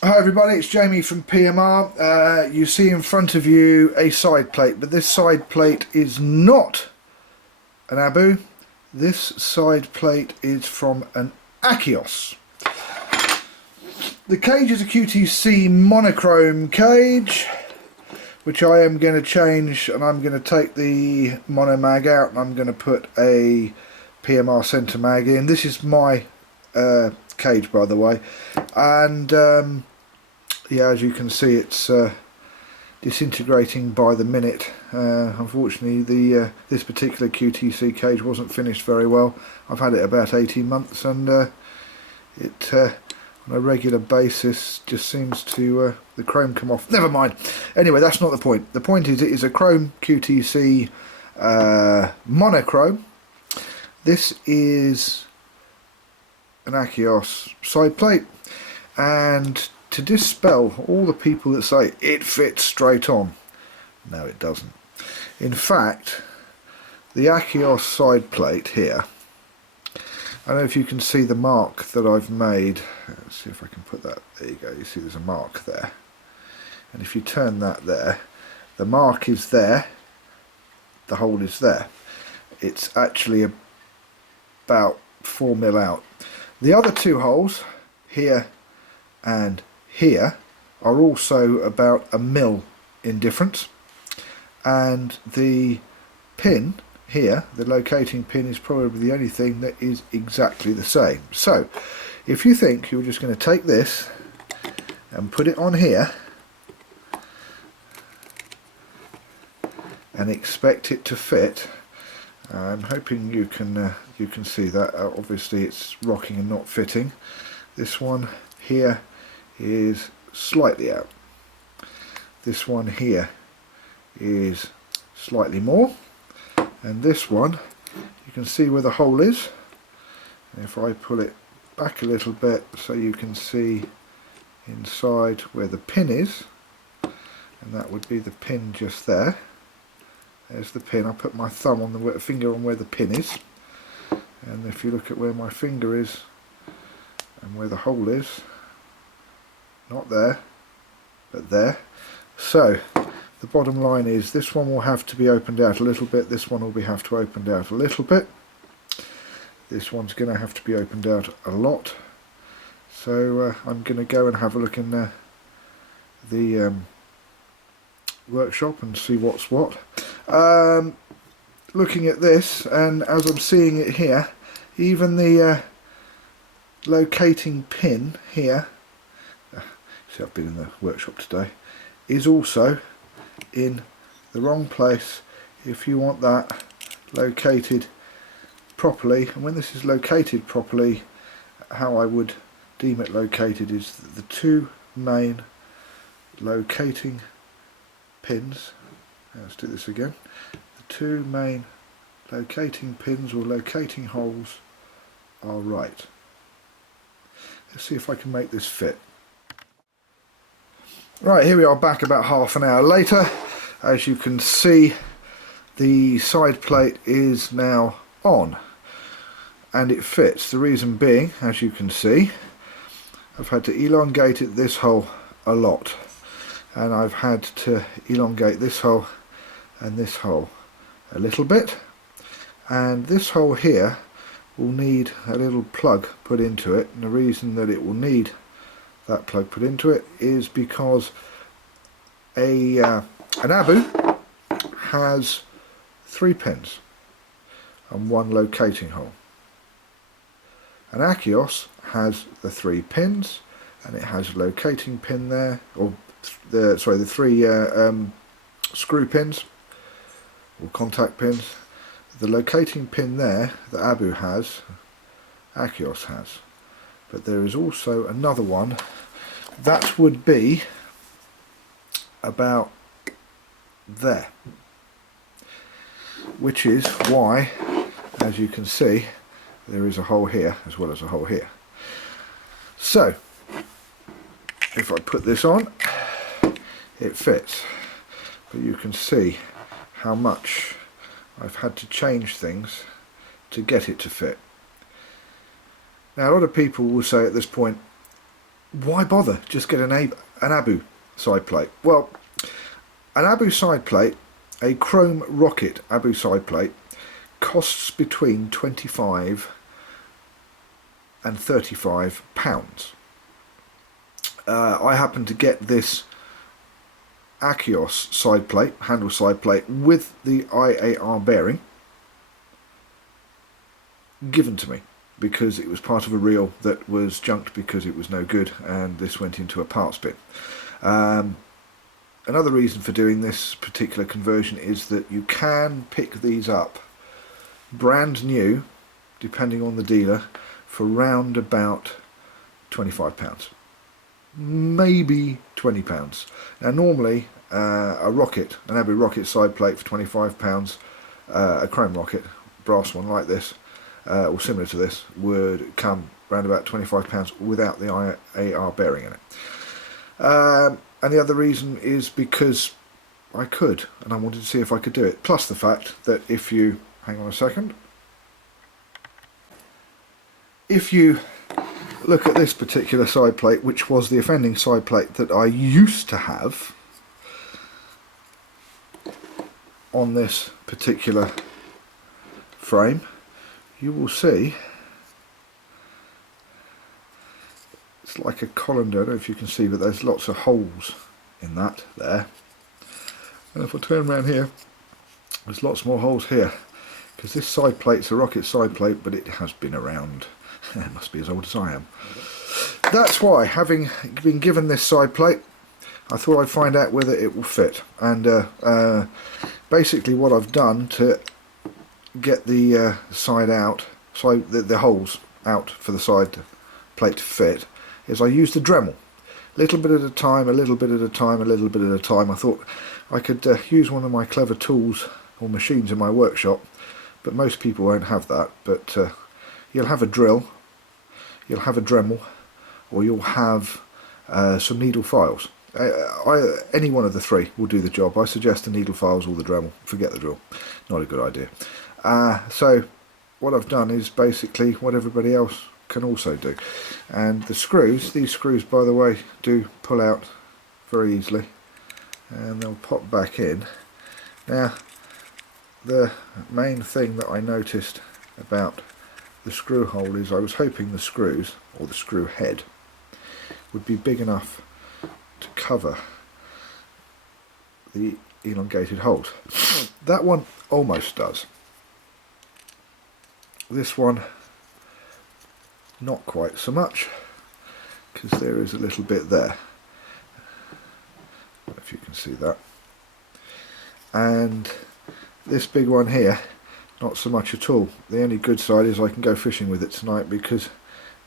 Hi everybody, it's Jamie from PMR. You see in front of you a side plate, but this side plate is not an Abu. This side plate is from an Akios. The cage is a QTC monochrome cage, which I am going to change, and I'm going to take the mono mag out and I'm going to put a PMR centre mag in. This is my cage, by the way, and yeah, as you can see, it's disintegrating by the minute. Unfortunately, this particular QTC cage wasn't finished very well. I've had it about 18 months, and it on a regular basis just seems to the chrome come off. Never mind. Anyway, that's not the point. The point is, it is a chrome QTC monochrome. This is an Akios side plate, and to dispel all the people that say it fits straight on, no, it doesn't. In fact, the Akios side plate here, I don't know if you can see the mark that I've made. Let's see if I can put that. There you go. You see there's a mark there, and if you turn that there, the mark is there, the hole is there. It's actually about 4 mil out. The other two holes, here and here, are also about 1 mil in difference, and the pin here, the locating pin, is probably the only thing that is exactly the same. So if you think you're just going to take this and put it on here and expect it to fit, I'm hoping you can see that. Obviously it's rocking and not fitting. This one here is slightly out. This one here is slightly more, and this one, you can see where the hole is. And if I pull it back a little bit so you can see inside where the pin is, and that would be the pin just there. There's the pin. I put my thumb on the finger on where the pin is, and if you look at where my finger is and where the hole is, not there but there. So the bottom line is, this one will have to be opened out a little bit, this one will have to opened out a little bit, this one's going to have to be opened out a lot. So I'm going to go and have a look in the workshop and see what's what. Looking at this, and as I'm seeing it here, even the locating pin here, see, I've been in the workshop today, is also in the wrong place if you want that located properly. And when this is located properly, how I would deem it located is the two main locating pins. Let's do this again. The two main locating pins or locating holes are right. Let's see if I can make this fit. Right, here we are back about half an hour later. As you can see, the side plate is now on and it fits. The reason being, as you can see, I've had to elongate it this hole a lot, and I've had to elongate this hole and this hole a little bit, and this hole here will need a little plug put into it. And the reason that it will need that plug put into it is because an Abu has 3 pins and 1 locating hole. An Akios has the 3 pins, and it has a locating pin there, or the 3 screw pins or contact pins. The locating pin there that Abu has, Akios has. But there is also another one that would be about there, which is why, as you can see, there is a hole here as well as a hole here. So if I put this on, it fits, but you can see how much I've had to change things to get it to fit. Now, a lot of people will say at this point, why bother? Just get an Abu side plate. Well, an Abu side plate, a chrome rocket Abu side plate, costs between 25 and £35. I happen to get this Akios side plate, handle side plate, with the IAR bearing given to me because it was part of a reel that was junked because it was no good, and this went into a parts bin. Another reason for doing this particular conversion is that you can pick these up brand new, depending on the dealer, for round about £25, maybe £20. Now normally an Abu rocket side plate for £25, a chrome rocket, brass one like this, or similar to this, would come round about £25 without the AR bearing in it. And the other reason is because I could, and I wanted to see if I could do it. Plus the fact that if you, hang on a second, if you look at this particular side plate, which was the offending side plate that I used to have on this particular frame, you will see it's like a colander. I don't know if you can see, but there's lots of holes in that there. And if I turn around here, there's lots more holes here, because this side plate's a rocket side plate, but it has been around. It must be as old as I am. That's why, having been given this side plate, I thought I'd find out whether it will fit. And basically what I've done to get the side out, so the holes out for the side plate to fit, is I used the Dremel. Little bit at a time, a little bit at a time, a little bit at a time. I thought I could use one of my clever tools or machines in my workshop, but most people won't have that. But you'll have a drill, you'll have a Dremel, or you'll have some needle files. Any one of the three will do the job. I suggest the needle files or the Dremel. Forget the drill, not a good idea. So what I've done is basically what everybody else can also do. And the screws, these screws by the way, do pull out very easily, and they'll pop back in. Now the main thing that I noticed about the screw hole is I was hoping the screws, or the screw head, would be big enough to cover the elongated holes. That one almost does. This one not quite so much, because there is a little bit there. I don't know if you can see that. And this big one here, not so much at all. The only good side is I can go fishing with it tonight, because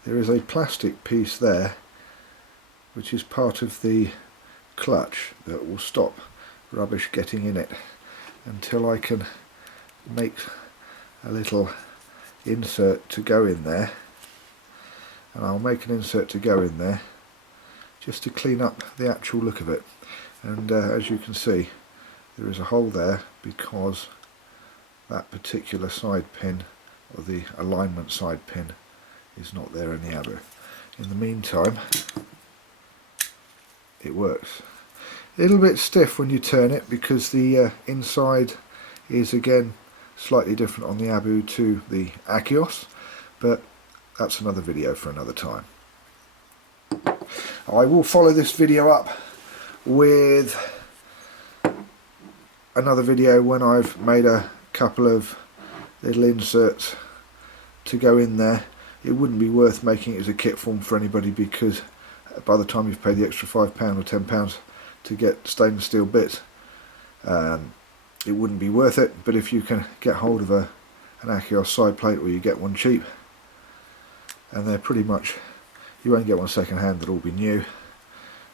there is a plastic piece there which is part of the clutch that will stop rubbish getting in it until I can make a little insert to go in there. And I'll make an insert to go in there just to clean up the actual look of it. And as you can see, there is a hole there because that particular side pin, or the alignment side pin, is not there in the Abu. In the meantime, it works. A little bit stiff when you turn it because the inside is again slightly different on the Abu to the Akios, but that's another video for another time. I will follow this video up with another video when I've made a couple of little inserts to go in there. It wouldn't be worth making it as a kit form for anybody, because by the time you've paid the extra £5 or £10 to get stainless steel bits, it wouldn't be worth it. But if you can get hold of an Akios side plate, or you get one cheap, and they're pretty much, you won't get one second hand, they'll all be new,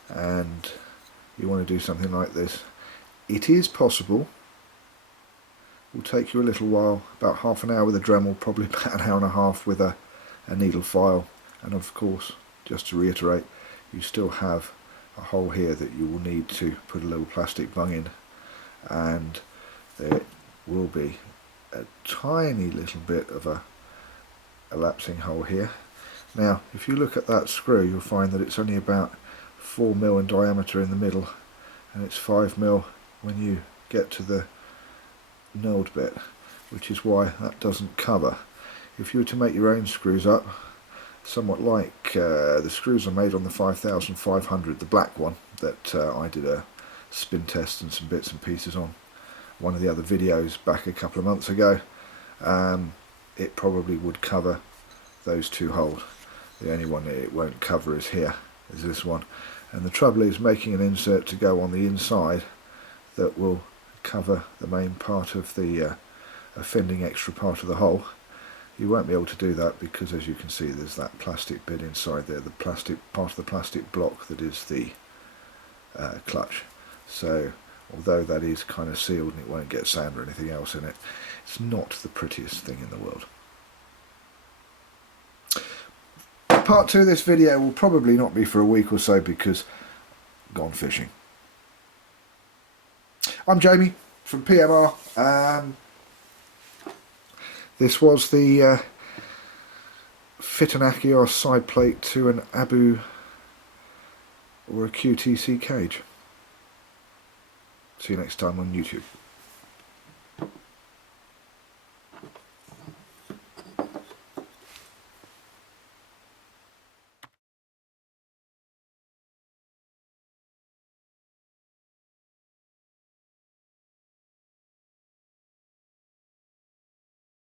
and you want to do something like this, it is possible. It will take you a little while, about half an hour with a Dremel, probably about an hour and a half with a needle file, and of course, just to reiterate, you still have a hole here that you will need to put a little plastic bung in, and there will be a tiny little bit of a elapsing hole here. Now if you look at that screw, you'll find that it's only about 4mm in diameter in the middle, and it's 5mm when you get to the knurled bit, which is why that doesn't cover. If you were to make your own screws up, somewhat like the screws are made on the 5500, the black one that I did a spin test and some bits and pieces on one of the other videos back a couple of months ago, it probably would cover those two holes. The only one it won't cover is here, is this one. And the trouble is making an insert to go on the inside that will cover the main part of the offending extra part of the hole. You won't be able to do that because, as you can see, there's that plastic bit inside there, the plastic part of the plastic block that is the clutch. So although that is kind of sealed and it won't get sand or anything else in it, it's not the prettiest thing in the world. Part 2 of this video will probably not be for a week or so because I've gone fishing. I'm Jamie from PMR. This was the fit an Akios side plate to an Abu or a QTC cage. See you next time on YouTube.